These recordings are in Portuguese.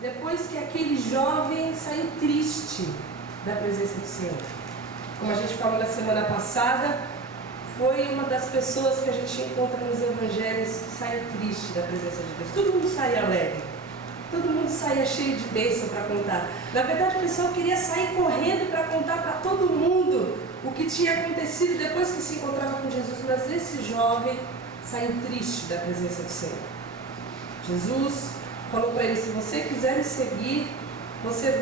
depois que aquele jovem saiu triste da presença do Senhor. Como a gente falou na semana passada, foi uma das pessoas que a gente encontra nos evangelhos que saiu triste da presença de Deus. Todo mundo saía alegre, todo mundo saía cheio de bênção para contar. Na verdade, o pessoal queria sair correndo para contar para todo mundo o que tinha acontecido depois que se encontrava com Jesus. Mas esse jovem saiu triste da presença do Senhor. Jesus falou para ele: se você quiser me seguir, você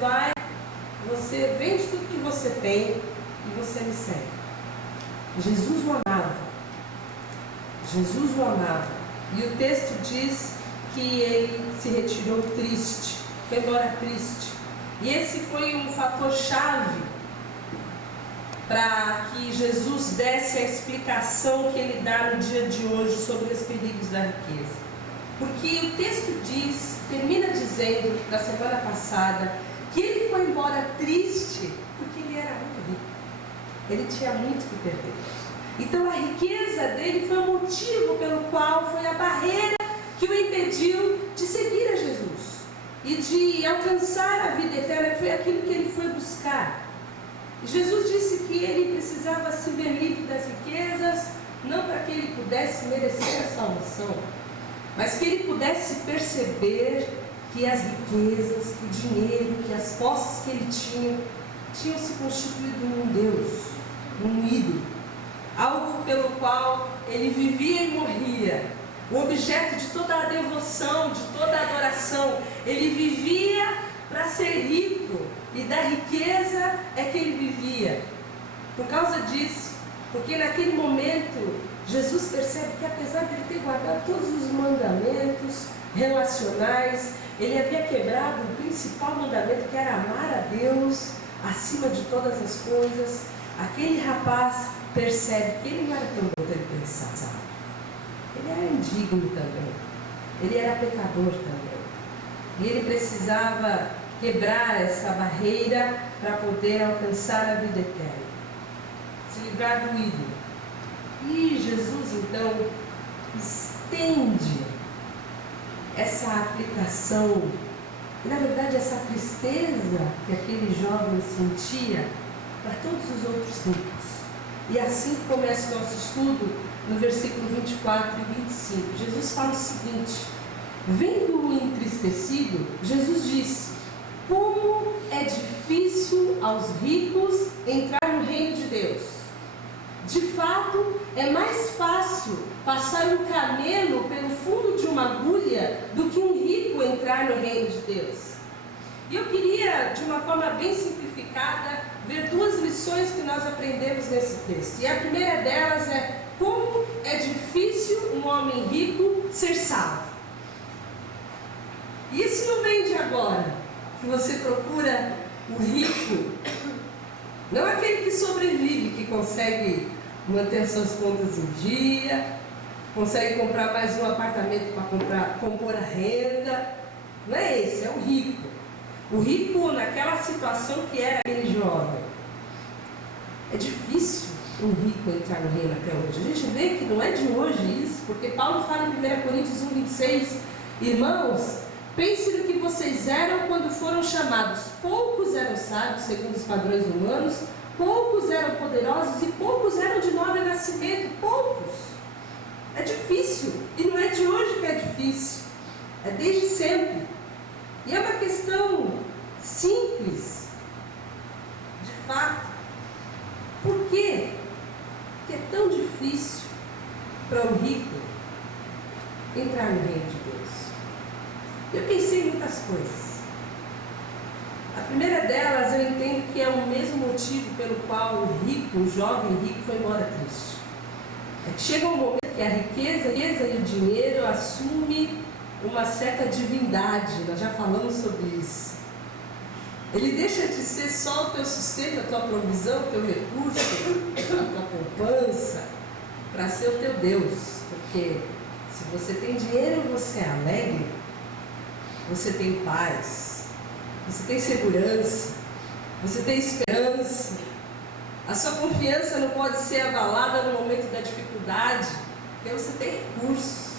vende tudo que você tem e você me segue. Jesus o amava. Jesus o amava. E o texto diz que ele se retirou triste, foi embora triste. E esse foi um fator chave para que Jesus desse a explicação que ele dá no dia de hoje sobre os perigos da riqueza. Porque o texto termina dizendo, da semana passada, que ele foi embora triste porque ele era muito rico. Ele tinha muito que perder. Então a riqueza dele foi o motivo pelo qual foi a barreira que o impediu de seguir a Jesus e de alcançar a vida eterna, que foi aquilo que ele foi buscar. Jesus disse que ele precisava se ver livre das riquezas, não para que ele pudesse merecer a salvação, mas que ele pudesse perceber que as riquezas, que o dinheiro, que as posses que ele tinham se constituído num Deus, num ídolo, algo pelo qual ele vivia e morria, o objeto de toda a devoção, de toda a adoração. Ele vivia para ser rico, e da riqueza é que ele vivia. Por causa disso, porque naquele momento Jesus percebe que, apesar de ele ter guardado todos os mandamentos relacionais, ele havia quebrado o principal mandamento, que era amar a Deus acima de todas as coisas. Aquele rapaz percebe que ele não era tão bom quanto ele pensava. Ele era indigno também, ele era pecador também, e ele precisava quebrar essa barreira para poder alcançar a vida eterna, se livrar do ídolo. E Jesus então estende essa aplicação, e na verdade essa tristeza que aquele jovem sentia, para todos os outros ricos. E assim começa o nosso estudo no versículo 24 e 25. Jesus fala o seguinte: vendo-o entristecido, Jesus disse: como é difícil aos ricos entrar no reino de Deus. De fato, é mais fácil passar um camelo pelo fundo de uma agulha do que um rico entrar no reino de Deus. E eu queria, de uma forma bem simplificada, ver duas lições que nós aprendemos nesse texto. E a primeira delas é: como é difícil um homem rico ser salvo. E isso não vem de agora, que você procura o rico, não aquele que sobrevive, que consegue manter as suas contas em dia, consegue comprar mais um apartamento para compor a renda. Não é esse, é o rico. O rico naquela situação que era aquele jovem. É difícil um rico entrar no reino até hoje. A gente vê que não é de hoje isso, porque Paulo fala em 1 Coríntios 1:26, irmãos, pense no que vocês eram quando foram chamados. Poucos eram sábios segundo os padrões humanos, poucos eram poderosos e poucos eram de nobre nascimento. Poucos. É difícil, e não é de hoje que é difícil, é desde sempre. E é uma questão simples, de fato. Por quê que é tão difícil para o rico entrar no reino de Deus? Eu pensei em muitas coisas. A primeira delas, eu entendo que é o mesmo motivo pelo qual o rico, o jovem rico, foi embora triste. É que chega um momento que a riqueza e o dinheiro assumem uma certa divindade. Nós já falamos sobre isso. Ele deixa de ser só o teu sustento, a tua provisão, o teu recurso, a tua poupança, para ser o teu Deus. Porque se você tem dinheiro, você é alegre, você tem paz, você tem segurança, você tem esperança. A sua confiança não pode ser abalada no momento da dificuldade, porque você tem recursos.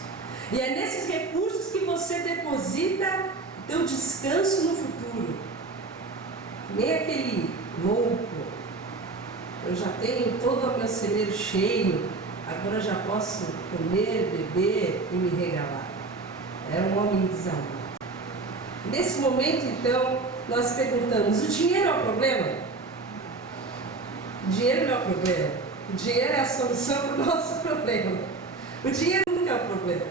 E é nesses recursos que você deposita o teu descanso no futuro. Nem aquele louco, eu já tenho todo o meu celeiro cheio, agora já posso comer, beber e me regalar. É um homem desamado. Nesse momento, então, nós perguntamos: o dinheiro é o problema? O dinheiro não é o problema. O dinheiro é a solução para o nosso problema. O dinheiro nunca é o problema.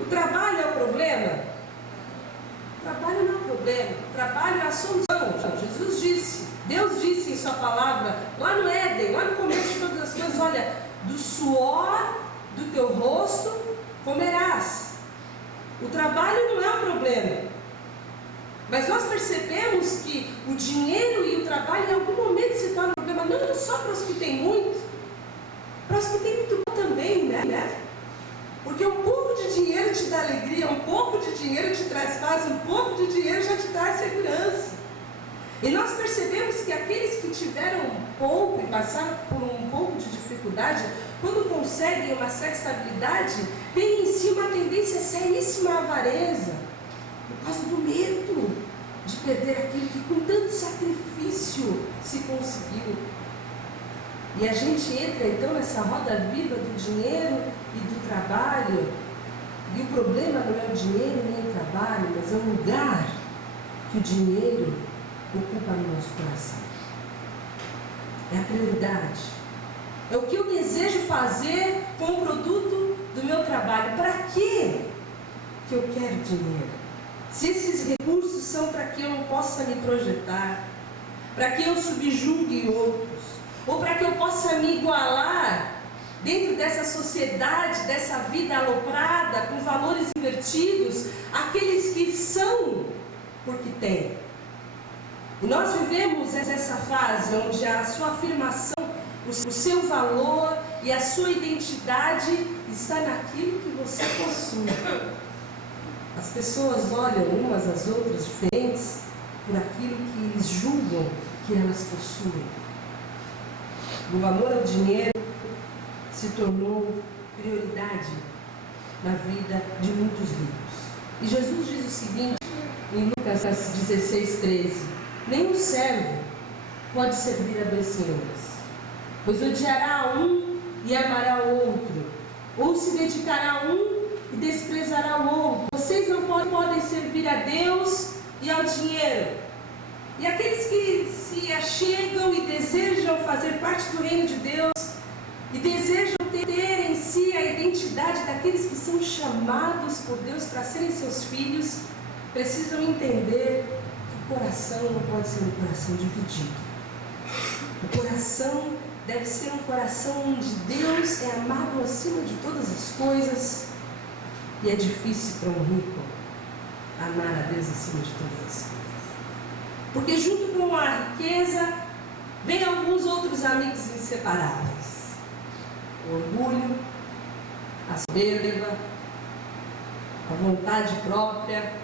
O trabalho é o problema? O trabalho não é o problema. O trabalho é a solução. Jesus disse, Deus disse em sua palavra, lá no Éden, lá no começo de todas as coisas: olha, do suor do teu rosto comerás. O trabalho não é o problema. Mas nós percebemos que o dinheiro e o trabalho em algum momento se tornam um problema, não só para os que têm muito, para os que têm muito também, né? Porque um pouco de dinheiro te dá alegria, um pouco de dinheiro te traz paz, um pouco de dinheiro já te traz segurança. E nós percebemos que aqueles que tiveram pouco e passaram por um pouco de dificuldade, quando conseguem uma certa estabilidade, tem em si uma tendência seríssima à avareza, por causa do medo de perder aquilo que com tanto sacrifício se conseguiu. E a gente entra então nessa roda viva do dinheiro e do trabalho, e o problema não é o dinheiro nem o trabalho, mas é o lugar que o dinheiro ocupa no nosso coração. É a prioridade. É o que eu desejo fazer com o produto do meu trabalho. Para quê que eu quero dinheiro? Se esses recursos são para que eu não possa me projetar, para que eu subjugue outros, ou para que eu possa me igualar dentro dessa sociedade, dessa vida aloprada, com valores invertidos, aqueles que são porque têm. E nós vivemos essa fase onde a sua afirmação, o seu valor e a sua identidade está naquilo que você possui. As pessoas olham umas às outras diferentes por aquilo que eles julgam que elas possuem. O amor ao dinheiro se tornou prioridade na vida de muitos ricos. E Jesus diz o seguinte, em Lucas 16:13: nenhum servo pode servir a dois senhores, pois odiará a um e amará o outro, ou se dedicará a um e desprezará o outro. Vocês não podem servir a Deus e ao dinheiro. E aqueles que se achegam e desejam fazer parte do reino de Deus, e desejam ter em si a identidade daqueles que são chamados por Deus para serem seus filhos, precisam entender que o coração não pode ser um coração dividido. O coração deve ser um coração onde Deus é amado acima de todas as coisas. E é difícil para um rico amar a Deus acima de todas as coisas. Porque junto com a riqueza, vem alguns outros amigos inseparáveis. O orgulho, a soberba, a vontade própria,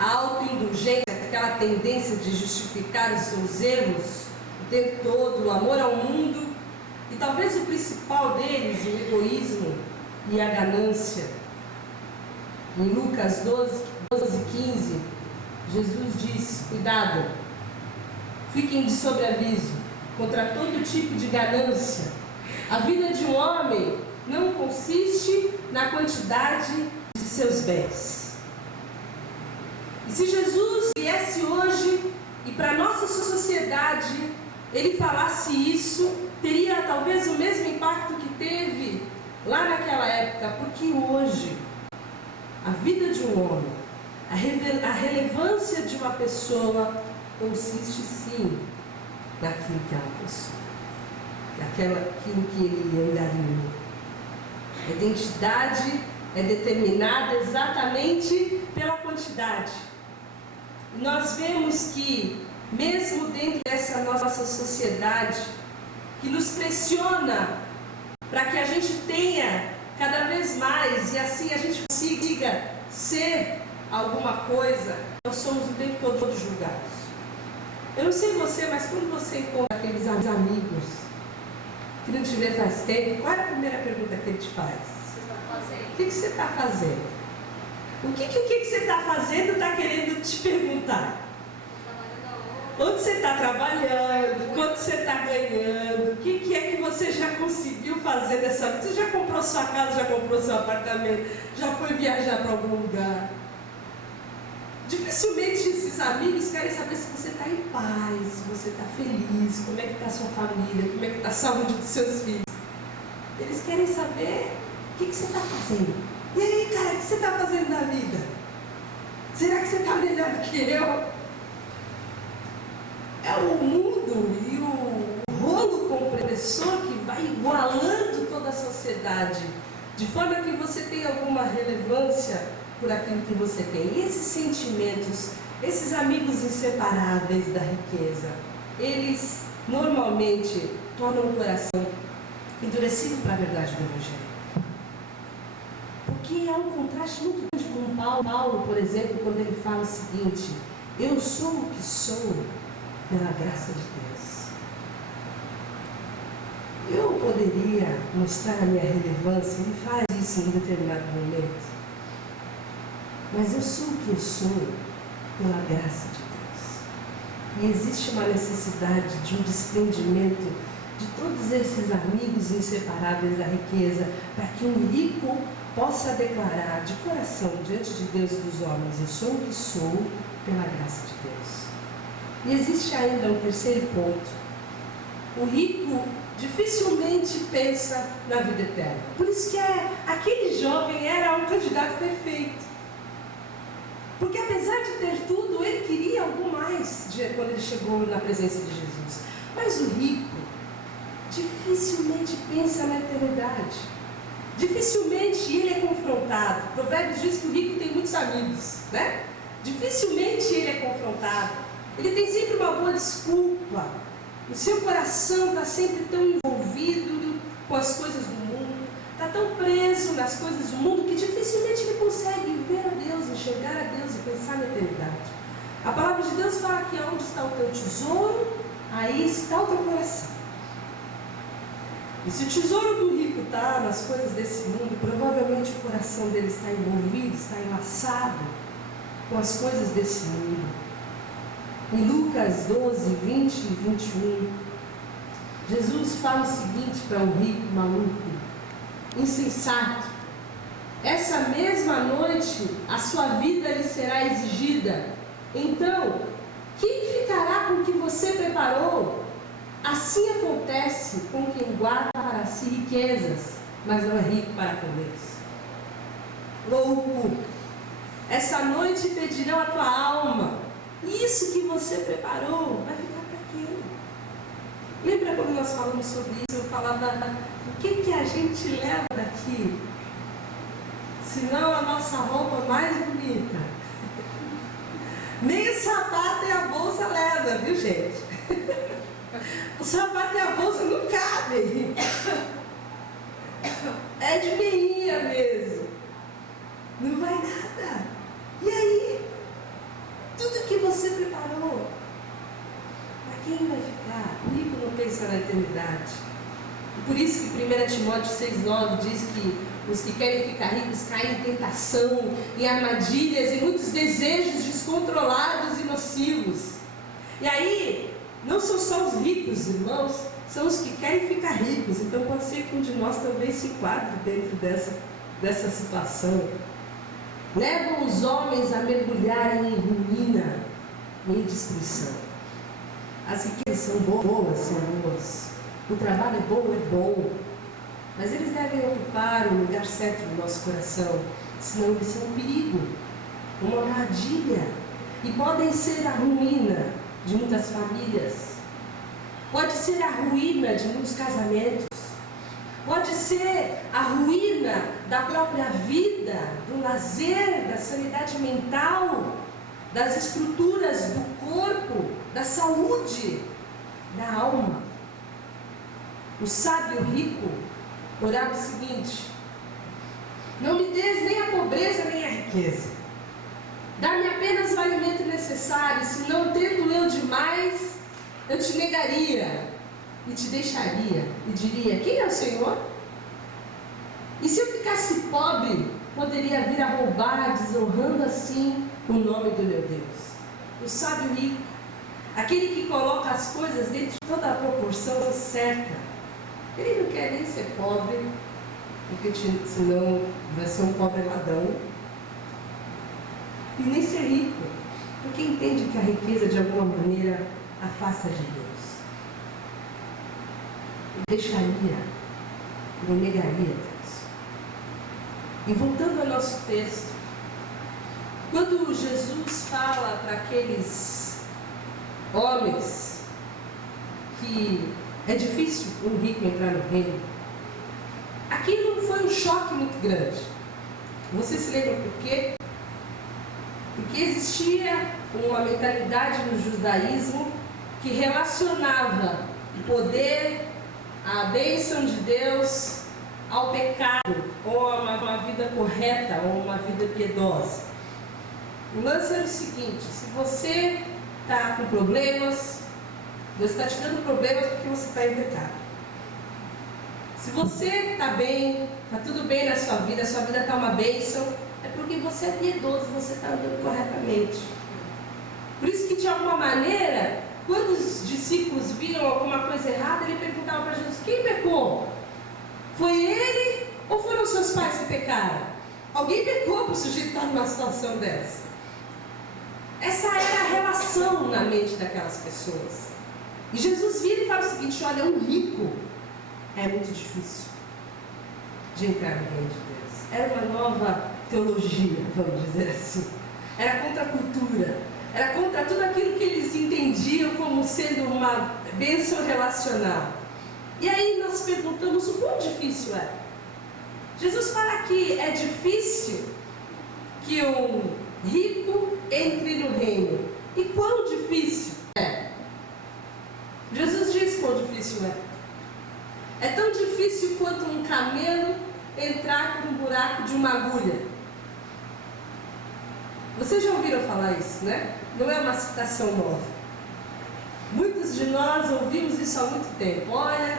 a autoindulgência, aquela tendência de justificar os seus erros o tempo todo, o amor ao mundo, e talvez o principal deles, o egoísmo e a ganância. Em Lucas 12:15, Jesus diz: cuidado, fiquem de sobreaviso contra todo tipo de ganância. A vida de um homem não consiste na quantidade de seus bens. E se Jesus viesse hoje e para a nossa sociedade ele falasse isso, teria talvez o mesmo impacto que teve lá naquela época, porque hoje a vida de um homem, a relevância de uma pessoa consiste sim naquilo que ela possui, aquilo que ele angariou. A identidade é determinada exatamente pela quantidade. E nós vemos que, mesmo dentro dessa nossa sociedade, que nos pressiona para que a gente tenha cada vez mais, e assim a gente consiga ser alguma coisa, nós somos o tempo todo julgados. Eu não sei você, mas quando você encontra aqueles amigos que não te vê faz tempo, qual é a primeira pergunta que ele te faz? O que você está fazendo? O que você está fazendo está querendo te perguntar? Onde você está trabalhando? Quanto você está ganhando? O que é que você já conseguiu fazer dessa vida? Você já comprou sua casa, já comprou seu apartamento? Já foi viajar para algum lugar? Dificilmente esses amigos querem saber se você está em paz, se você está feliz, como é que está a sua família, como é que está a saúde dos seus filhos. Eles querem saber o que você está fazendo. E aí, cara, o que você está fazendo na vida? Será que você está melhor do que eu? É o mundo e o rolo compressor que vai igualando toda a sociedade, de forma que você tenha alguma relevância por aquilo que você tem. E esses sentimentos, esses amigos inseparáveis da riqueza, eles normalmente tornam o coração endurecido para a verdade do Evangelho. Porque há um contraste muito grande com Paulo, por exemplo, quando ele fala o seguinte: eu sou o que sou pela graça de Deus. Eu poderia mostrar a minha relevância, ele faz isso em um determinado momento. Mas eu sou o que eu sou pela graça de Deus. E existe uma necessidade de um desprendimento de todos esses amigos inseparáveis da riqueza, para que um rico possa declarar de coração diante de Deus e dos homens: eu sou o que sou pela graça de Deus. E existe ainda um terceiro ponto. O rico dificilmente pensa na vida eterna. Por isso que aquele jovem era um candidato perfeito. Porque apesar de ter tudo, ele queria algo mais quando ele chegou na presença de Jesus. Mas o rico dificilmente pensa na eternidade. Dificilmente ele é confrontado. Provérbios diz que o rico tem muitos amigos, né? Dificilmente ele é confrontado. Ele tem sempre uma boa desculpa. O seu coração está sempre tão envolvido com as coisas do mundo, está tão preso nas coisas do mundo, que dificilmente ele consegue ver a Deus, enxergar a Deus e pensar na eternidade. A palavra de Deus fala que onde está o teu tesouro, aí está o teu coração. E se o tesouro do rico está nas coisas desse mundo, provavelmente o coração dele está envolvido, está enlaçado com as coisas desse mundo. Em Lucas 12, 20 e 21, Jesus fala o seguinte para um rico maluco, insensato: essa mesma noite a sua vida lhe será exigida. Então, quem ficará com o que você preparou? Assim acontece com quem guarda para si riquezas, mas não é rico para comer. Louco! Essa noite pedirão a tua alma. Isso que você preparou vai ficar para quem? Lembra quando nós falamos sobre isso? Eu falava: o que a gente leva daqui? Senão a nossa roupa mais bonita. Nem o sapato e a bolsa leva, viu, gente? O sapato e a bolsa não cabem. É de meinha mesmo. Não vai nada. E aí? Tudo que você preparou, para quem vai ficar? O rico não pensa na eternidade. E por isso que 1 Timóteo 6,9 diz que os que querem ficar ricos caem em tentação, em armadilhas, em muitos desejos descontrolados e nocivos. E aí, não são só os ricos, irmãos, são os que querem ficar ricos. Então pode ser que um de nós também se enquadre dentro dessa situação. Levam os homens a mergulharem em ruína, em destruição. As riquezas são boas. O trabalho é bom. Mas eles devem ocupar o lugar certo no nosso coração, senão eles são um perigo, uma armadilha. E podem ser a ruína de muitas famílias. Pode ser a ruína de muitos casamentos. Pode ser a ruína da própria vida, do lazer, da sanidade mental, das estruturas do corpo, da saúde, da alma. O sábio rico orava o seguinte: não me des nem a pobreza nem a riqueza. Dá-me apenas o alimento necessário, se não tendo eu demais, eu te negaria. E te deixaria, e diria: quem é o Senhor? E se eu ficasse pobre, poderia vir a roubar, desonrando assim o nome do meu Deus. O sábio rico, aquele que coloca as coisas dentro de toda a proporção certa, ele não quer nem ser pobre, porque senão vai ser um pobre ladrão, e nem ser rico, porque entende que a riqueza de alguma maneira afasta de Deus. Deixaria, ele negaria a Deus. E voltando ao nosso texto, quando Jesus fala para aqueles homens que é difícil um rico entrar no reino, aquilo não foi um choque muito grande. Você se lembra por quê? Porque existia uma mentalidade no judaísmo que relacionava o poder, a bênção de Deus ao pecado, ou a uma vida correta, ou uma vida piedosa. O lance é o seguinte: se você está com problemas, Deus está te dando problemas porque você está em pecado. Se você está bem, está tudo bem na sua vida, a sua vida está uma bênção, é porque você é piedoso, você está andando corretamente. Por isso que, de alguma maneira, quando os discípulos viram alguma coisa errada, ele perguntava para Jesus: quem pecou? Foi ele ou foram seus pais que pecaram? Alguém pecou para o sujeito estar numa situação dessa. Essa era a relação na mente daquelas pessoas. E Jesus vira e fala o seguinte: olha, um rico é muito difícil de entrar no reino de Deus. Era uma nova teologia, vamos dizer assim. Era contra a cultura. Era contra tudo aquilo que eles entendiam como sendo uma bênção relacional. E aí nós perguntamos o quão difícil é. Jesus fala que é difícil que um rico entre no reino. E quão difícil é? Jesus diz quão difícil é. É tão difícil quanto um camelo entrar por um buraco de uma agulha. Vocês já ouviram falar isso, né? Não é uma citação nova. Muitos de nós ouvimos isso há muito tempo. Olha,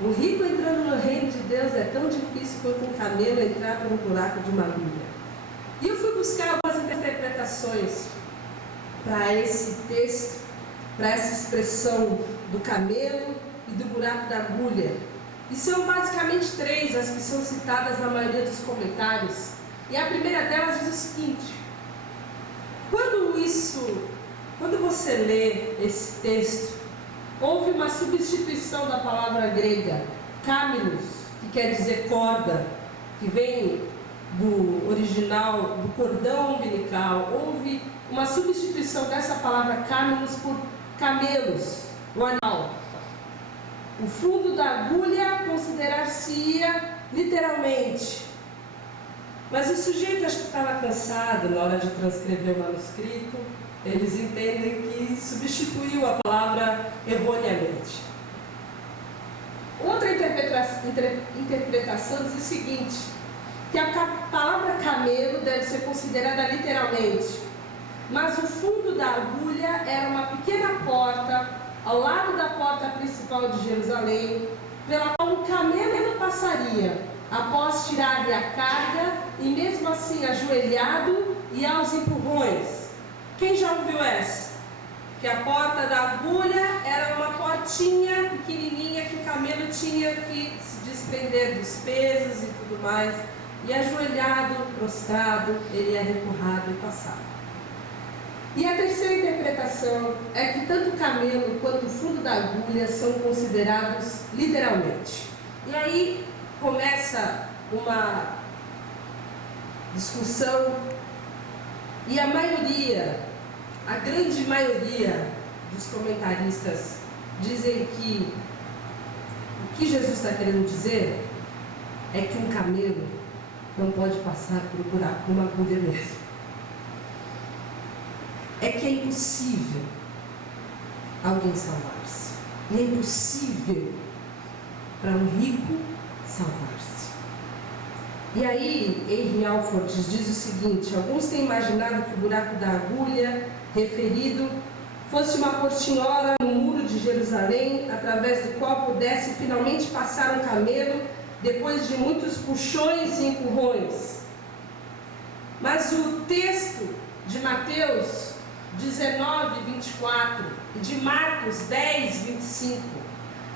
o rico entrando no reino de Deus é tão difícil quanto um camelo entrar por um buraco de uma agulha. E eu fui buscar algumas interpretações para esse texto, para essa expressão do camelo e do buraco da agulha. E são basicamente 3 as que são citadas na maioria dos comentários. E a primeira delas diz o seguinte: quando você lê esse texto, houve uma substituição da palavra grega camelos, que quer dizer corda, que vem do original, do cordão umbilical. Houve uma substituição dessa palavra camelos por camelos, o animal. O fundo da agulha considerar-se-ia literalmente. Mas o sujeito acho que estava cansado na hora de transcrever o manuscrito. Eles entendem que substituiu a palavra erroneamente. Outra interpretação diz o seguinte: que a palavra camelo deve ser considerada literalmente, mas o fundo da agulha era uma pequena porta ao lado da porta principal de Jerusalém, pela qual o camelo passaria após tirar-lhe a carga, e mesmo assim ajoelhado e aos empurrões. Quem já ouviu essa? Que a porta da agulha era uma portinha pequenininha que o camelo tinha que se desprender dos pesos e tudo mais, e ajoelhado, prostrado, ele era empurrado e passado. E a terceira interpretação é que tanto o camelo quanto o fundo da agulha são considerados literalmente. E aí começa uma discussão, e a grande maioria dos comentaristas dizem que o que Jesus está querendo dizer é que um camelo não pode passar por um buraco com uma agulha mesmo. É que é impossível alguém salvar-se. E é impossível para um rico salvar-se. E aí, Henry Alford diz o seguinte: alguns têm imaginado que o buraco da agulha referido fosse uma portinhola no muro de Jerusalém, através do qual pudesse finalmente passar um camelo depois de muitos puxões e empurrões. Mas o texto de Mateus 19, 24 e de Marcos 10, 25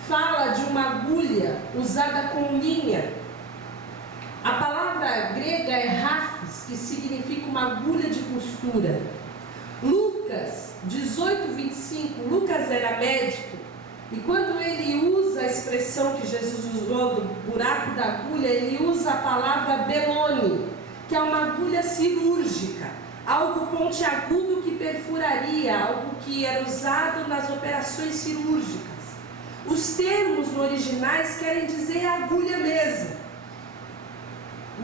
fala de uma agulha usada com linha. A palavra grega é rafis, que significa uma agulha de costura. Lucas 18, 25, Lucas era médico, e quando ele usa a expressão que Jesus usou do buraco da agulha, ele usa a palavra belone, que é uma agulha cirúrgica, algo pontiagudo que perfuraria, algo que era usado nas operações cirúrgicas. Os termos no originais querem dizer agulha mesmo.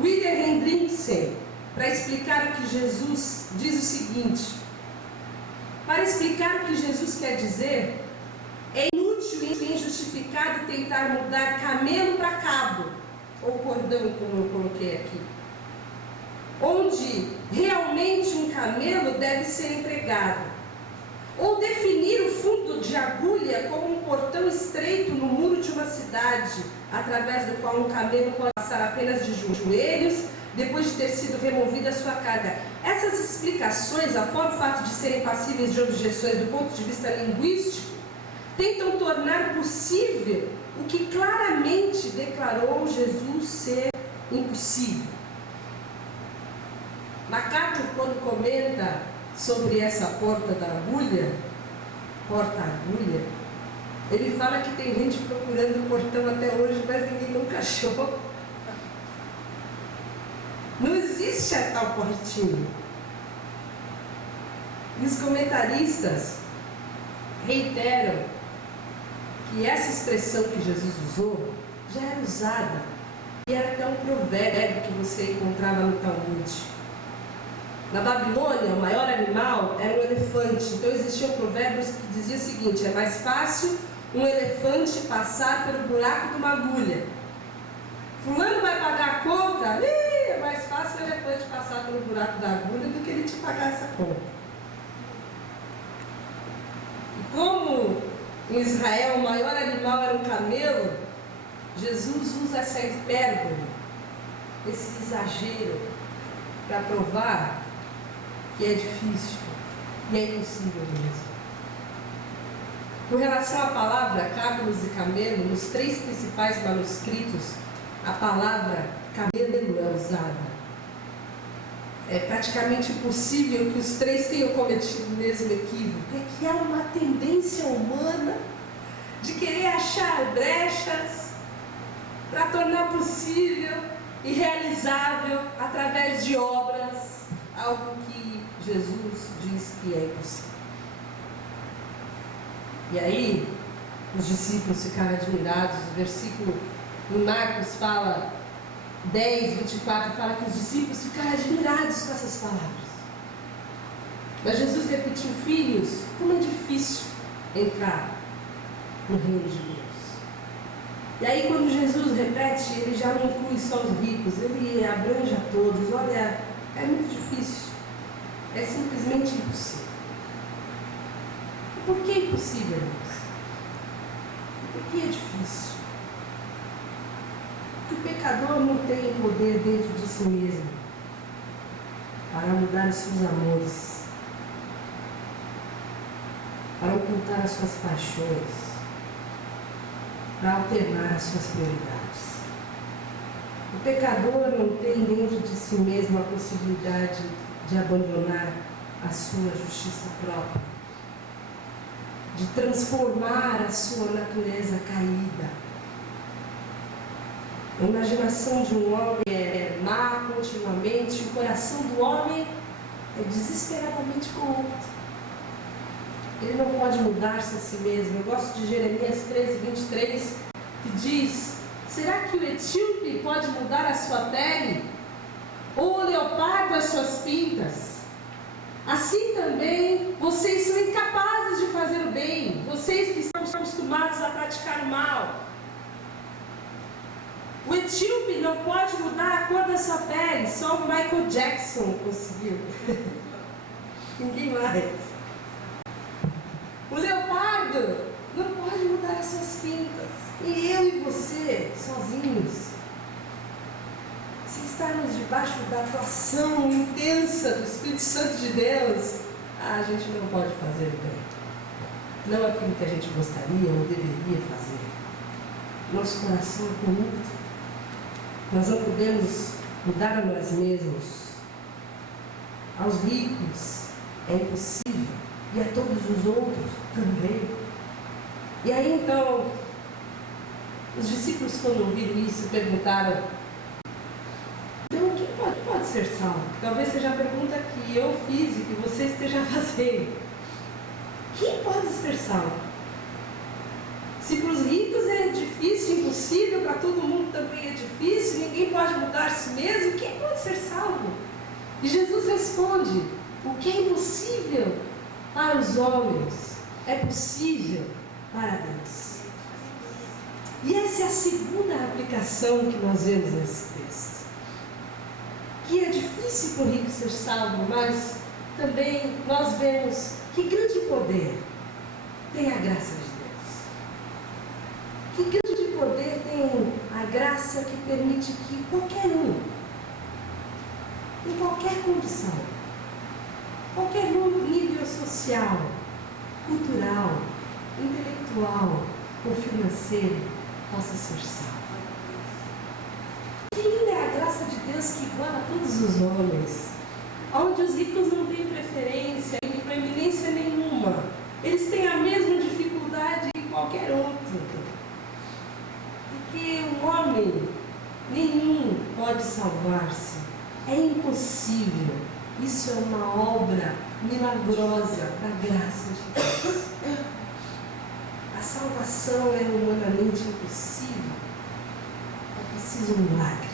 William Hendrickson, para explicar o que Jesus diz o seguinte: para explicar o que Jesus quer dizer, é inútil e injustificado tentar mudar camelo para cabo, ou cordão, como eu coloquei aqui, onde realmente um camelo deve ser empregado, ou definir o fundo de agulha como um portão estreito no muro de uma cidade, através do qual um camelo pode passar apenas de joelhos, depois de ter sido removida a sua carga. Essas explicações, afora o fato de serem passíveis de objeções do ponto de vista linguístico, tentam tornar possível o que claramente declarou Jesus ser impossível. MacArthur, quando comenta sobre essa porta-agulha, ele fala que tem gente procurando o portão até hoje, mas ninguém nunca achou. Não existe a tal portinha. E os comentaristas reiteram que essa expressão que Jesus usou já era usada, e era até um provérbio que você encontrava no Talmud. Na Babilônia, o maior animal era um elefante. Então existiam provérbios que diziam o seguinte: é mais fácil um elefante passar pelo buraco de uma agulha. Fulano vai pagar a conta? É mais fácil o elefante passar pelo buraco da agulha do que ele te pagar essa conta. E como em Israel o maior animal era um camelo, Jesus usa essa hipérbole, esse exagero, para provar que é difícil e é impossível mesmo. Com relação à palavra camelos e camelo, nos 3 principais manuscritos, a palavra camelo é usada. É praticamente impossível que os 3 tenham cometido o mesmo equívoco. É que há uma tendência humana de querer achar brechas para tornar possível e realizável, através de obras, algo que Jesus diz que é impossível. E aí, os discípulos ficaram admirados. O versículo em Marcos fala, 10, 24, fala que os discípulos ficaram admirados com essas palavras. Mas Jesus repetiu: filhos, como é difícil entrar no reino de Deus. E aí, quando Jesus repete, ele já não inclui só os ricos, ele abrange a todos. Olha, é muito difícil, é simplesmente impossível. E por que impossível, irmãos? Por que é difícil? Porque o pecador não tem poder dentro de si mesmo para mudar os seus amores, para ocultar as suas paixões, para alternar as suas prioridades. O pecador não tem dentro de si mesmo a possibilidade de abandonar a sua justiça própria, de transformar a sua natureza caída. A imaginação de um homem é má continuamente, o coração do homem é desesperadamente corrupto. Ele não pode mudar-se a si mesmo. Eu gosto de Jeremias 13, 23, que diz: será que o etíope pode mudar a sua pele? Ou o leopardo as suas pintas? Assim também, vocês são incapazes de fazer o bem, vocês que estão acostumados a praticar o mal. O etíope não pode mudar a cor da sua pele, só o Michael Jackson conseguiu. Ninguém mais. O leopardo não pode mudar as suas pintas. E eu e você, sozinhos, se estarmos debaixo da atuação intensa do Espírito Santo de Deus, a gente não pode fazer o bem. Não aquilo que a gente gostaria ou deveria fazer. Nosso coração é corrupto. Nós não podemos mudar a nós mesmos. Aos ricos é impossível, e a todos os outros também. E aí então, os discípulos, quando ouviram isso, perguntaram: então quem pode ser salvo? Talvez seja a pergunta que eu fiz e que você esteja fazendo. Quem pode ser salvo? Se para os ricos é difícil, impossível, para todo mundo também é difícil, ninguém pode mudar a si mesmo, quem pode ser salvo? E Jesus responde: o que é impossível para os homens é possível para Deus. E essa é a segunda aplicação que nós vemos nesse texto. Que é difícil para o rico ser salvo, mas também nós vemos que grande poder tem a graça de Deus? Que grande poder tem a graça que permite que qualquer um, em qualquer condição, qualquer nível social, cultural, intelectual ou financeiro, possa ser salvo? Que linda é a graça de Deus que iguala todos os homens, onde os ricos não têm preferência nem proeminência nenhuma, eles têm a mesma dificuldade que qualquer outro, porque um homem nenhum pode salvar-se, é impossível. Isso é uma obra milagrosa da graça de Deus. A salvação é humanamente impossível. É preciso um milagre.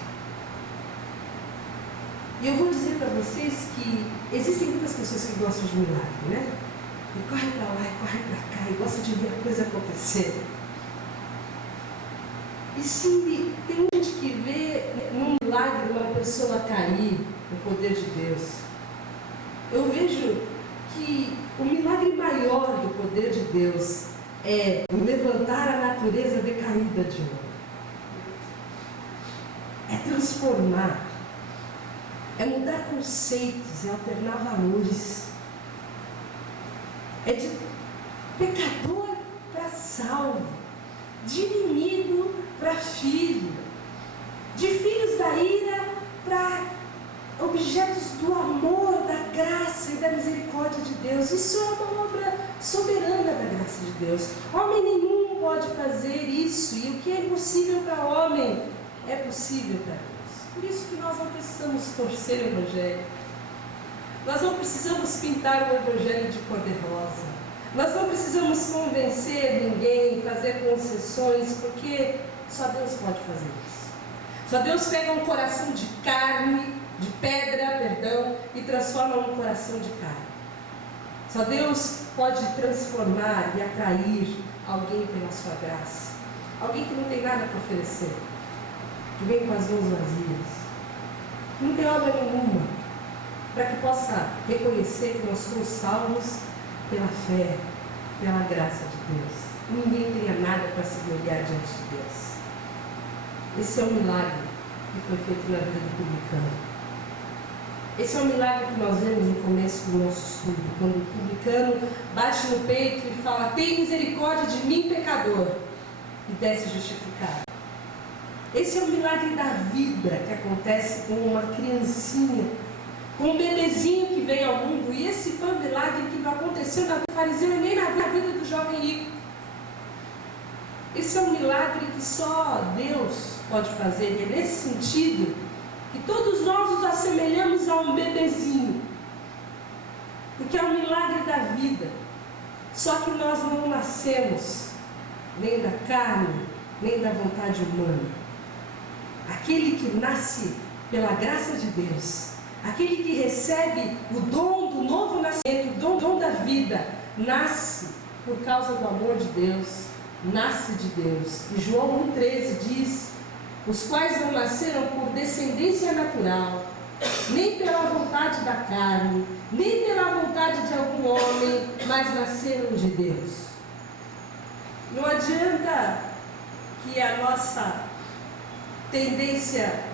E eu vou dizer para vocês que existem muitas pessoas que gostam de milagre, né? E corre para lá, e corre para cá, e gosta de ver a coisa acontecer. E se tem gente que vê num milagre uma pessoa cair no poder de Deus, eu vejo que o milagre maior do poder de Deus é levantar a natureza decaída de um homem. É transformar, é mudar conceitos, é alternar valores. É de pecador para salvo, de inimigo para filho, de filhos da ira para objetos do amor, da graça e da misericórdia de Deus. Isso é uma obra soberana da graça de Deus. Homem nenhum pode fazer isso, e o que é impossível para homem é possível para Deus. Por isso que nós não precisamos torcer o Evangelho. Nós não precisamos pintar o Evangelho de cor-de-rosa. Nós não precisamos convencer ninguém, fazer concessões, porque só Deus pode fazer isso. Só Deus pega um coração de carne, de pedra, perdão, e transforma num coração de carne. Só Deus pode transformar e atrair alguém pela sua graça. Alguém que não tem nada para oferecer, que vem com as mãos vazias, que não tem obra nenhuma, para que possa reconhecer que nós somos salvos pela fé, pela graça de Deus. Ninguém tenha nada para se gloriar diante de Deus. Esse é um milagre que foi feito na vida do publicano. Esse é um milagre que nós vemos no começo do nosso estudo, quando o publicano bate no peito e fala: tem misericórdia de mim, pecador, e desce justificado. Esse é o milagre da vida que acontece com uma criancinha, com um bebezinho que veio ao mundo. E esse foi um milagre que não aconteceu na vida do fariseu e nem na vida do jovem rico. Esse é um milagre que só Deus pode fazer. E é nesse sentido que todos nós nos assemelhamos a um bebezinho, porque é um milagre da vida. Só que nós não nascemos nem da carne, nem da vontade humana. Aquele que nasce pela graça de Deus, aquele que recebe o dom do novo nascimento, o dom da vida, nasce por causa do amor de Deus, nasce de Deus. E João 1,13 diz: os quais não nasceram por descendência natural, nem pela vontade da carne, nem pela vontade de algum homem, mas nasceram de Deus. Não adianta que a nossa tendência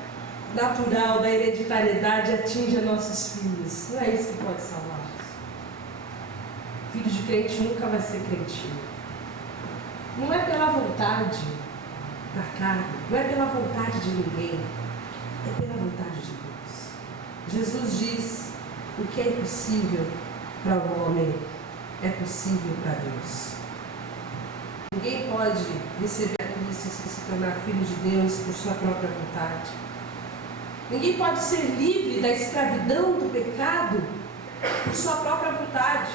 natural da hereditariedade atinja nossos filhos. Não é isso que pode salvá-los. Filho de crente nunca vai ser crentinho. Não é pela vontade da carne, não é pela vontade de ninguém, é pela vontade de Deus. Jesus diz: o que é impossível para o homem é possível para Deus. Ninguém pode receber a Cristo e se tornar filho de Deus por sua própria vontade. Ninguém pode ser livre da escravidão do pecado por sua própria vontade.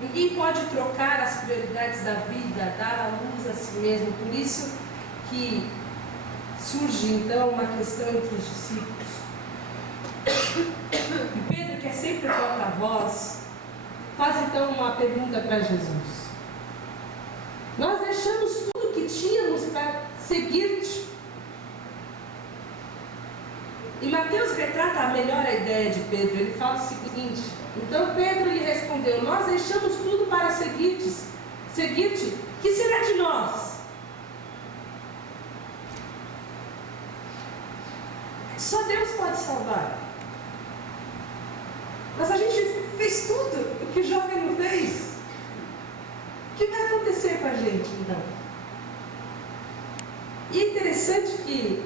Ninguém pode trocar as prioridades da vida, dar à luz a si mesmo. Por isso que surge então uma questão entre os discípulos. E Pedro, que é sempre porta-voz, faz então uma pergunta para Jesus. Nós deixamos tudo que tínhamos para seguir-te. E Mateus retrata a melhor ideia de Pedro. Ele fala o seguinte: então Pedro lhe respondeu: nós deixamos tudo para seguir-te. seguinte: que será de nós? Só Deus pode salvar. Mas a gente fez tudo o que o jovem não fez. O que vai acontecer com a gente, então? E é interessante que,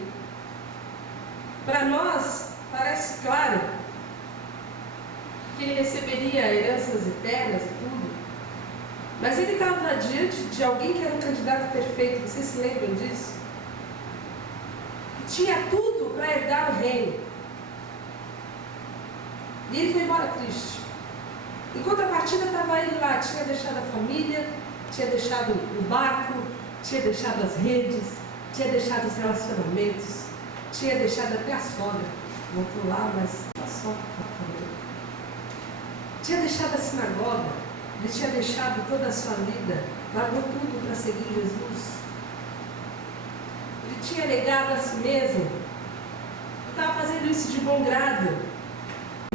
para nós, parece claro que ele receberia heranças eternas e tudo, mas ele estava diante de alguém que era um candidato perfeito. Vocês se lembram disso? Que tinha tudo para herdar o reino. E ele foi embora triste. Em contrapartida estava ele lá, tinha deixado a família, tinha deixado o barco, tinha deixado as redes, tinha deixado os relacionamentos, tinha deixado até a sogra. Voltou lá, mas a sogra também. Tinha deixado a sinagoga, ele tinha deixado toda a sua vida, largou tudo para seguir Jesus. Ele tinha negado a si mesmo, estava fazendo isso de bom grado.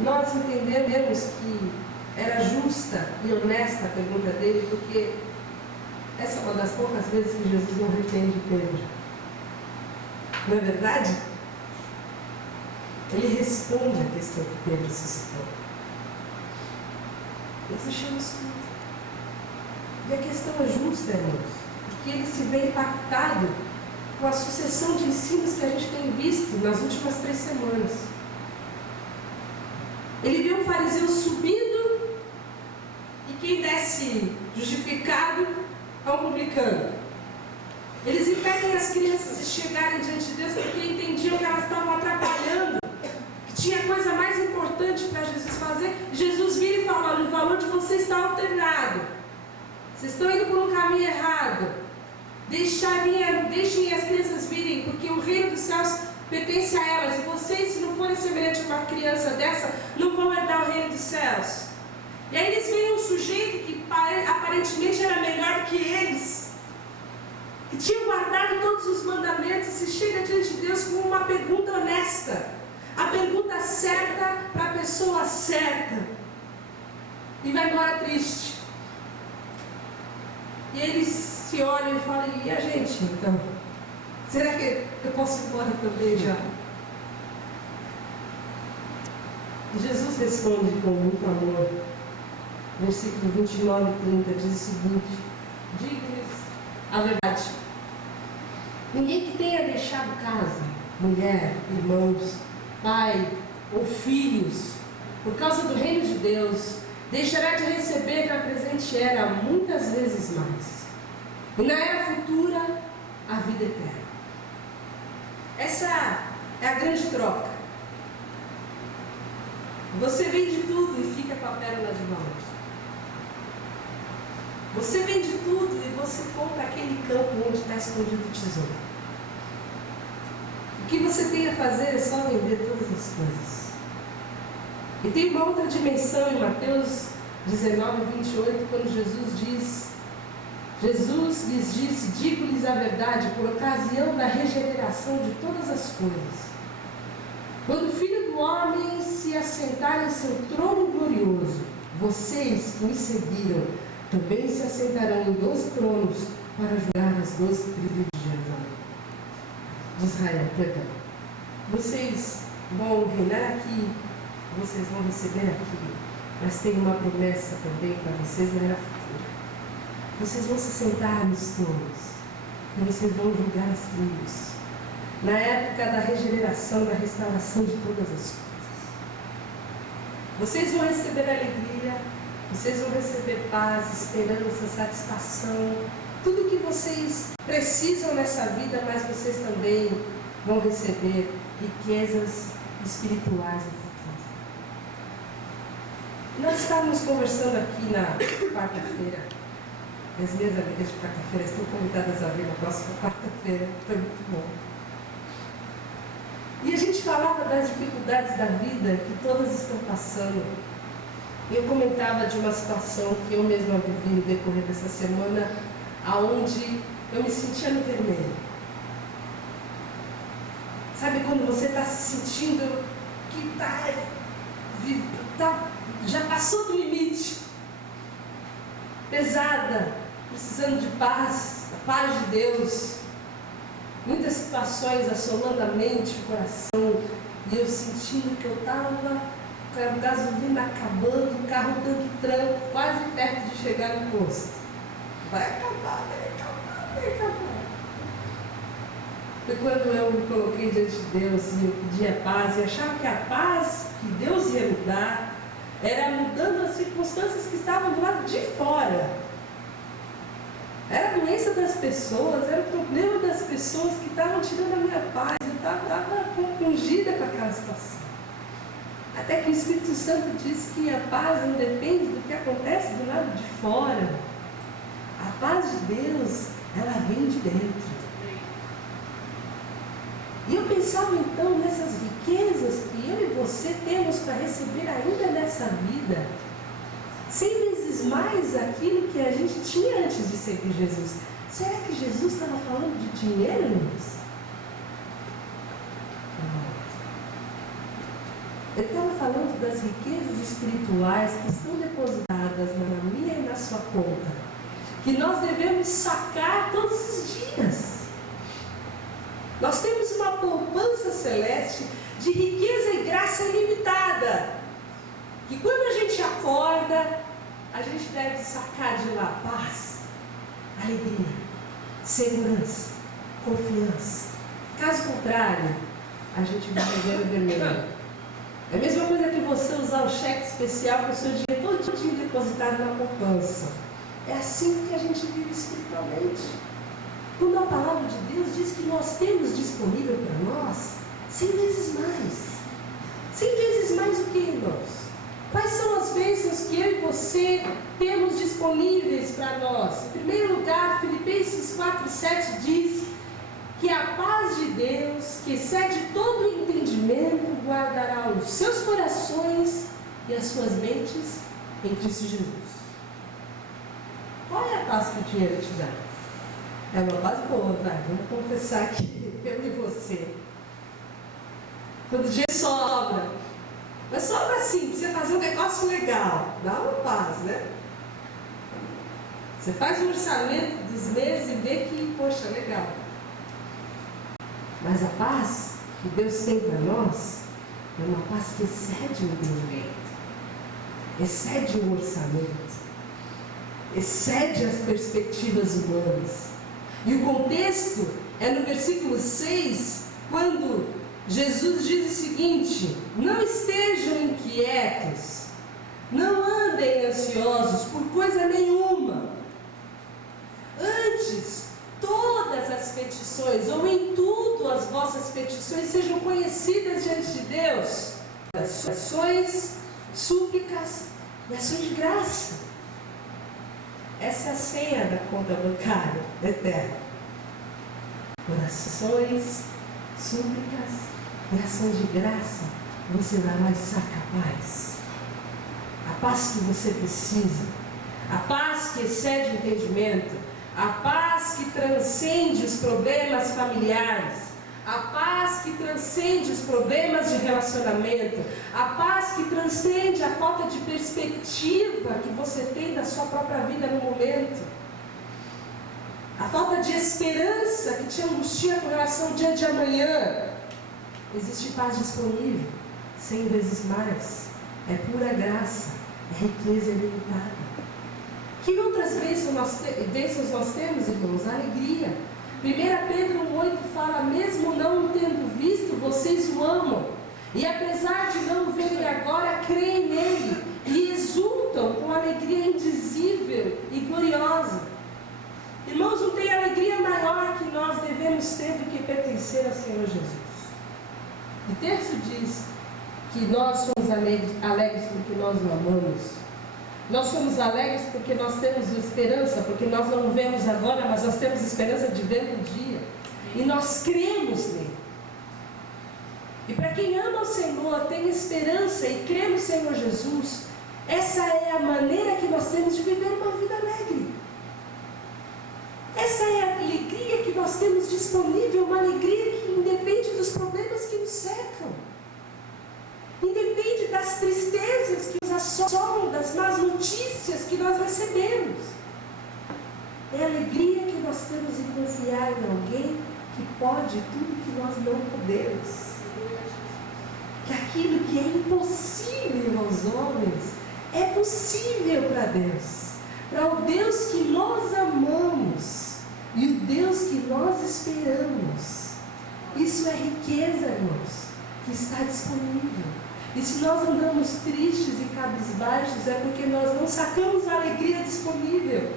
Nós entendemos que era justa e honesta a pergunta dele, porque essa é uma das poucas vezes que Jesus não repreende Pedro. Não é verdade? Ele responde a questão que Pedro suscitou. Nós deixamos tudo. E a questão é justa, irmãos, porque ele se vê impactado com a sucessão de ensinos que a gente tem visto nas últimas 3 semanas. Ele viu um fariseu subindo e quem desce justificado é um publicano. Eles impedem as crianças de chegarem diante de Deus porque entendiam que elas estavam atrapalhando, que tinha coisa mais importante para Jesus fazer. Jesus vira e fala: olha, o valor de vocês está alternado. Vocês estão indo por um caminho errado. Deixem as crianças virem, porque o reino dos céus pertence a elas. E vocês, se não forem semelhantes a uma criança dessa, não vão herdar o reino dos céus. E aí eles veem um sujeito que aparentemente era melhor que eles, que tinha guardado todos os mandamentos, e se chega diante de Deus com uma pergunta honesta, a pergunta certa para a pessoa certa, e vai embora triste. E eles se olham e falam: e a gente então? Será que eu posso ir embora também já? E Jesus responde com muito amor. Versículo 29 e 30 diz o seguinte: digo-lhes a verdade. Ninguém que tenha deixado casa, mulher, irmãos, pai ou filhos, por causa do reino de Deus, deixará de receber na presente era muitas vezes mais, e na era futura a vida eterna. Essa é a grande troca. Você vende tudo e fica com a pérola de valor. Você vende tudo e você compra aquele campo onde está escondido o tesouro. O que você tem a fazer é só vender todas as coisas. E tem uma outra dimensão em Mateus 19, 28, quando Jesus lhes disse: digo-lhes a verdade, por ocasião da regeneração de todas as coisas. Quando o Filho do Homem se assentar em seu trono glorioso, vocês que me seguiram também se assentarão em 12 tronos para julgar as 12 tribos de Jerusalém. De Israel, perdão. Vocês vão reinar aqui, vocês vão receber aqui, mas tem uma promessa também para vocês na era futura. Vocês vão se sentar nos tronos e vocês vão julgar as tribos. Na época da regeneração, da restauração de todas as coisas. Vocês vão receber alegria, vocês vão receber paz, esperança, satisfação, tudo que vocês precisam nessa vida, mas vocês também vão receber riquezas espirituais no futuro. Nós estávamos conversando aqui na quarta-feira. As minhas amigas de quarta-feira estão convidadas a vir na próxima quarta-feira. Foi muito bom. E a gente falava das dificuldades da vida que todas estão passando. Eu comentava de uma situação que eu mesma vivi no decorrer dessa semana, aonde eu me sentia no vermelho. Sabe quando você está se sentindo que já passou do limite, pesada, precisando de paz, a paz de Deus. Muitas situações assolando a mente, o coração, e eu sentindo que eu estava com a gasolina acabando, o carro dando tranco, quase perto de chegar no posto. Vai acabar, vai acabar, vai acabar. Foi quando eu me coloquei diante de Deus e eu pedi a paz, e achava que a paz que Deus ia me dar era mudando as circunstâncias que estavam do lado de fora. Era a doença das pessoas, era o problema das pessoas que estavam tirando a minha paz. Eu estava compungida com aquela situação. Até que o Espírito Santo diz que a paz não depende do que acontece do lado de fora. A paz de Deus, ela vem de dentro. E eu pensava então nessas riquezas que eu e você temos para receber ainda nessa vida. 100 vezes mais aquilo que a gente tinha antes de seguir Jesus. Será que Jesus estava falando de dinheiro, irmãos? Ele estava falando das riquezas espirituais que estão depositadas na minha e na sua conta, que nós devemos sacar todos os dias. Nós temos uma poupança celeste de riqueza e graça ilimitada, que quando a gente acorda, a gente deve sacar de lá paz, alegria, segurança, confiança. Caso contrário, a gente vai viver no vermelho. É a mesma coisa que você usar o cheque especial com o seu dinheiro todo dia depositado na poupança. É assim que a gente vive espiritualmente. Quando a palavra de Deus diz que nós temos disponível para nós 100 vezes mais. 100 vezes mais o que, irmãos? Quais são as bênçãos que eu e você temos disponíveis para nós? Em primeiro lugar, Filipenses 4:7 diz que a paz de Deus, que excede todo o entendimento, guardará os seus corações e as suas mentes em Cristo Jesus. Qual é a paz que o dinheiro te dá? É uma paz boa, vai. Vamos confessar aqui, eu e você. Quando o dinheiro sobra, mas sobra assim, pra você fazer um negócio legal, dá uma paz, né? Você faz um orçamento dos meses e vê que, poxa, legal. Mas a paz que Deus tem para nós é uma paz que excede o entendimento, excede o orçamento, excede as perspectivas humanas. E o contexto é no versículo 6, quando Jesus diz o seguinte: não estejam inquietos, não andem ansiosos por coisa nenhuma. Antes, todas as petições, ou em tudo as vossas petições, sejam conhecidas diante de Deus. Orações, súplicas e ações de graça. Essa é a senha da conta bancária eterna. Orações, súplicas e ações de graça. Você vai lá e saca a paz. A paz que você precisa. A paz que excede o entendimento. A paz que transcende os problemas familiares. A paz que transcende os problemas de relacionamento. A paz que transcende a falta de perspectiva que você tem da sua própria vida no momento. A falta de esperança que te angustia com relação ao dia de amanhã. Existe paz disponível, 100 vezes mais. É pura graça, é riqueza ilimitada. Que outras bênçãos nós temos, irmãos? A alegria. 1 Pedro 1,8 fala: mesmo não tendo visto, vocês o amam. E apesar de não o verem agora, creem nele e exultam com alegria indizível e gloriosa. Irmãos, não tem alegria maior que nós devemos ter do que pertencer ao Senhor Jesus. O texto diz que nós somos alegres porque nós o amamos. Nós somos alegres porque nós temos esperança, porque nós não vemos agora, mas nós temos esperança de ver um dia. E nós cremos nele. E para quem ama o Senhor, tem esperança e crê no Senhor Jesus, essa é a maneira que nós temos de viver uma vida alegre. Essa é a alegria que nós temos disponível, uma alegria que independe dos problemas que nos cercam. Independe das tristezas que nos assolam, das más notícias que nós recebemos. É a alegria que nós temos em confiar em alguém que pode tudo que nós não podemos. Que aquilo que é impossível aos homens é possível para Deus. Para o Deus que nós amamos e o Deus que nós esperamos. Isso é riqueza, irmãos, que está disponível. E se nós andamos tristes e cabisbaixos, é porque nós não sacamos a alegria disponível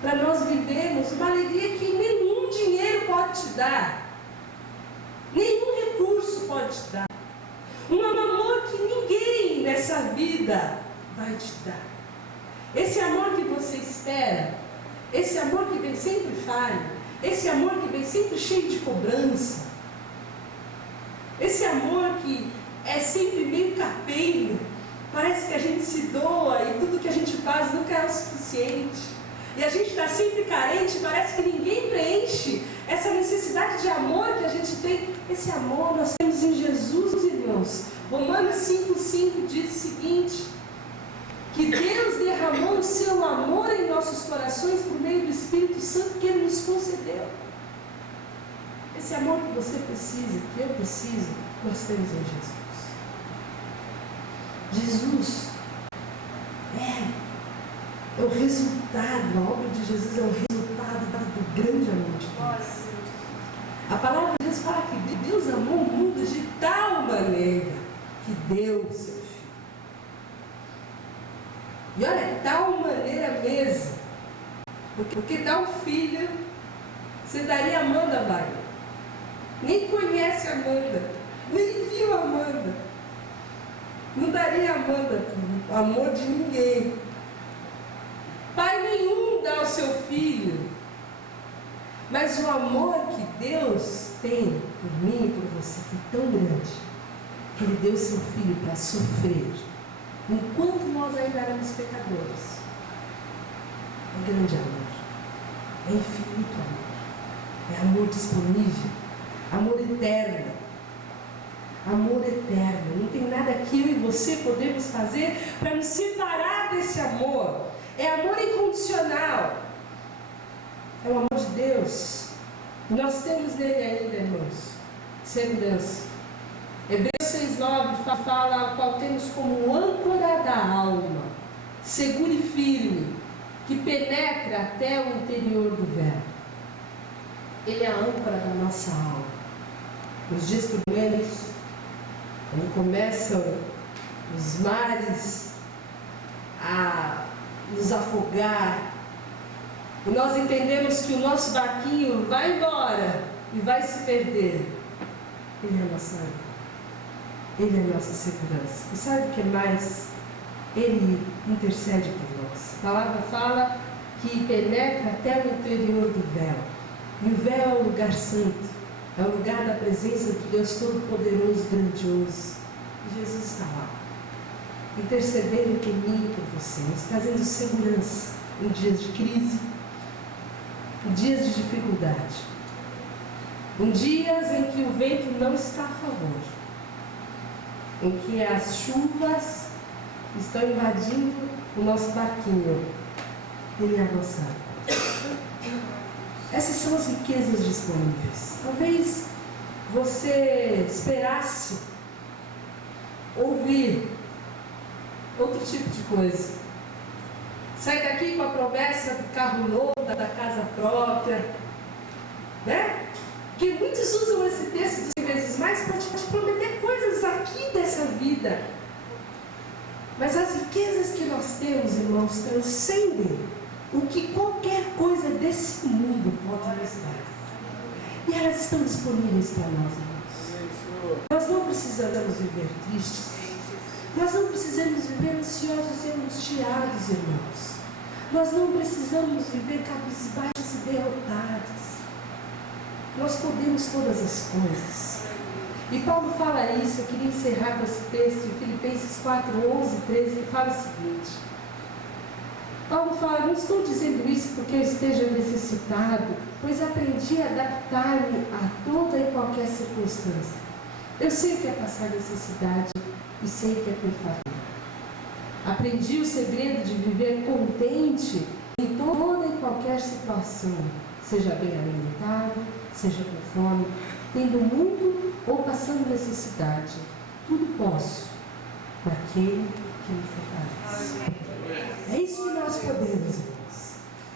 para nós vivermos, uma alegria que nenhum dinheiro pode te dar, nenhum recurso pode te dar, um amor que ninguém nessa vida vai te dar. Esse amor que você espera, esse amor que vem sempre falho, esse amor que vem sempre cheio de cobrança, esse amor que é sempre meio capenga, parece que a gente se doa e tudo que a gente faz nunca é o suficiente. E a gente está sempre carente, parece que ninguém preenche essa necessidade de amor que a gente tem. Esse amor nós temos em Jesus, irmãos. Romanos 5,5 diz o seguinte: que Deus derramou o seu amor em nossos corações por meio do Espírito Santo que Ele nos concedeu. Esse amor que você precisa, que eu preciso, nós temos em Jesus. Jesus é o resultado, a obra de Jesus é o resultado do grande amor de Deus. A palavra de Deus fala que Deus amou o mundo de tal maneira que deu o seu Filho. E olha, tal maneira mesmo, porque dar um filho, você daria a Amanda, vai. Nem conhece a Amanda, nem viu a Amanda. Não daria a Amanda o amor de ninguém. Pai nenhum dá ao seu filho, mas o amor que Deus tem por mim e por você foi tão grande, que Ele deu o seu filho para sofrer, enquanto nós ainda éramos pecadores. É grande amor, é infinito amor, é amor disponível, amor eterno, amor eterno. Não tem nada que eu e você podemos fazer para nos separar desse amor. É amor incondicional, é o amor de Deus. Nós temos nele ainda, irmãos, segurança. Hebreus 6,9 fala: ao qual temos como âncora da alma, seguro e firme, que penetra até o interior do véu. Ele é a âncora da nossa alma. Nos dias primeiros, quando começam os mares a nos afogar, e nós entendemos que o nosso barquinho vai embora e vai se perder, Ele é a nossa âncora, Ele é a nossa segurança. E sabe o que mais? Ele intercede por nós. A palavra fala que penetra até o interior do véu. E o véu é o lugar santo, é o lugar da presença de Deus Todo-Poderoso, grandioso. E Jesus está lá, intercedendo por mim e por você, nos trazendo segurança em dias de crise, em dias de dificuldade, em dias em que o vento não está a favor, em que as chuvas estão invadindo o nosso barquinho. Ele é a nossa âncora. Essas são as riquezas disponíveis. Talvez você esperasse ouvir outro tipo de coisa. Sai daqui com a promessa do carro novo, da casa própria, né? Porque muitos usam esse texto 100 vezes mais para te prometer coisas aqui dessa vida. Mas as riquezas que nós temos, irmãos, transcendem o que qualquer coisa desse mundo pode nos dar. E elas estão disponíveis para nós, irmãos. Nós não precisamos viver tristes. Nós não precisamos viver ansiosos e angustiados, irmãos. Nós não precisamos viver cabisbaixos e derrotados. Nós podemos todas as coisas. E Paulo fala isso. Eu queria encerrar com esse texto em Filipenses 4, 11, 13. Ele fala o seguinte: Paulo fala: não estou dizendo isso porque eu esteja necessitado, pois aprendi a adaptar-me a toda e qualquer circunstância. Eu sei que é passar necessidade e sei que é ter fartura. Aprendi o segredo de viver contente em toda e qualquer situação, seja bem alimentado, seja com fome, tendo muito ou passando necessidade, tudo posso naquele que me fortalece. É isso que nós podemos, irmãos.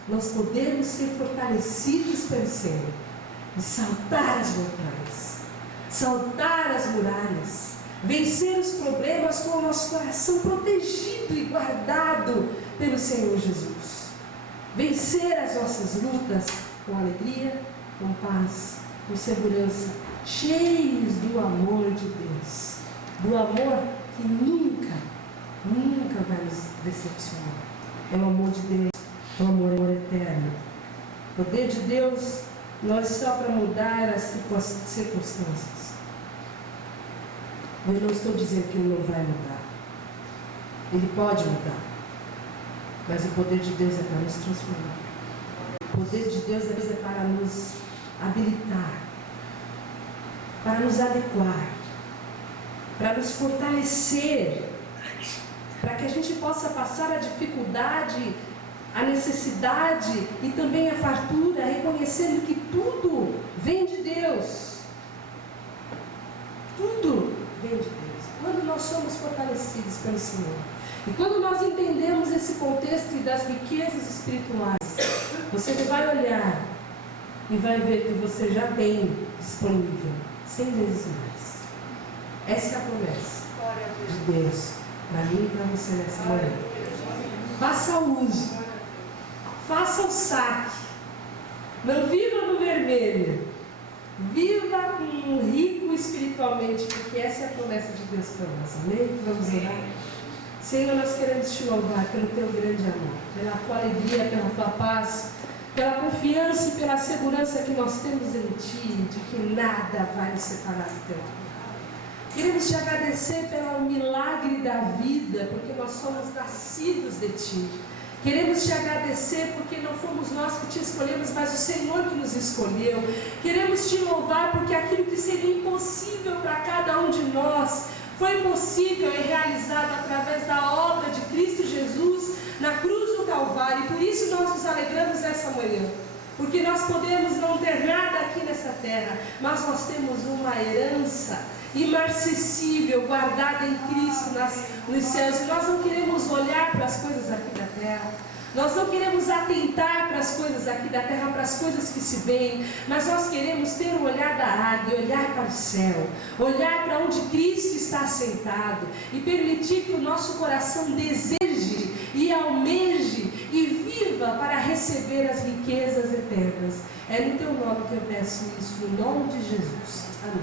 Nós podemos ser fortalecidos pelo Senhor e saltar as montanhas, saltar as muralhas, vencer os problemas com o nosso coração protegido e guardado pelo Senhor Jesus. Vencer as nossas lutas com alegria, com paz, com segurança, cheios do amor de Deus. Do amor que nunca vai nos decepcionar. É o amor de Deus, é o amor eterno. O poder de Deus não é só para mudar as circunstâncias. Eu não estou dizendo que Ele não vai mudar. Ele pode mudar. Mas o poder de Deus é para nos transformar. O poder de Deus é para nos habilitar, para nos adequar, para nos fortalecer, para que a gente possa passar a dificuldade, a necessidade e também a fartura, reconhecendo que tudo vem de Deus. Tudo vem de Deus. Quando nós somos fortalecidos pelo Senhor, e quando nós entendemos esse contexto das riquezas espirituais, você vai olhar e vai ver que você já tem disponível 100 vezes mais. Essa é a promessa de Deus para mim e para você nessa manhã. Faça uso, faça o saque, não viva no vermelho, viva rico espiritualmente, porque essa é a promessa de Deus para nós. Amém? Vamos orar. Senhor, nós queremos te louvar pelo teu grande amor, pela tua alegria, pela tua paz, pela confiança e pela segurança que nós temos em Ti, de que nada vai nos separar do Teu amor. Queremos Te agradecer pelo milagre da vida, porque nós somos nascidos de Ti. Queremos Te agradecer porque não fomos nós que Te escolhemos, mas o Senhor que nos escolheu. Queremos Te louvar porque aquilo que seria impossível para cada um de nós foi possível e realizado através da obra de Cristo Jesus na cruz do Calvário. E por isso nós nos alegramos essa manhã, porque nós podemos não ter nada aqui nessa terra, mas nós temos uma herança imarcessível, guardada em Cristo nos céus. E nós não queremos olhar para as coisas aqui da terra, nós não queremos atentar para as coisas aqui da terra, para as coisas que se veem, mas nós queremos ter o olhar da águia, olhar para o céu, olhar para onde Cristo está assentado e permitir que o nosso coração deseje e almeje e viva para receber as riquezas eternas. É no Teu nome que eu peço isso, no nome de Jesus. Amém.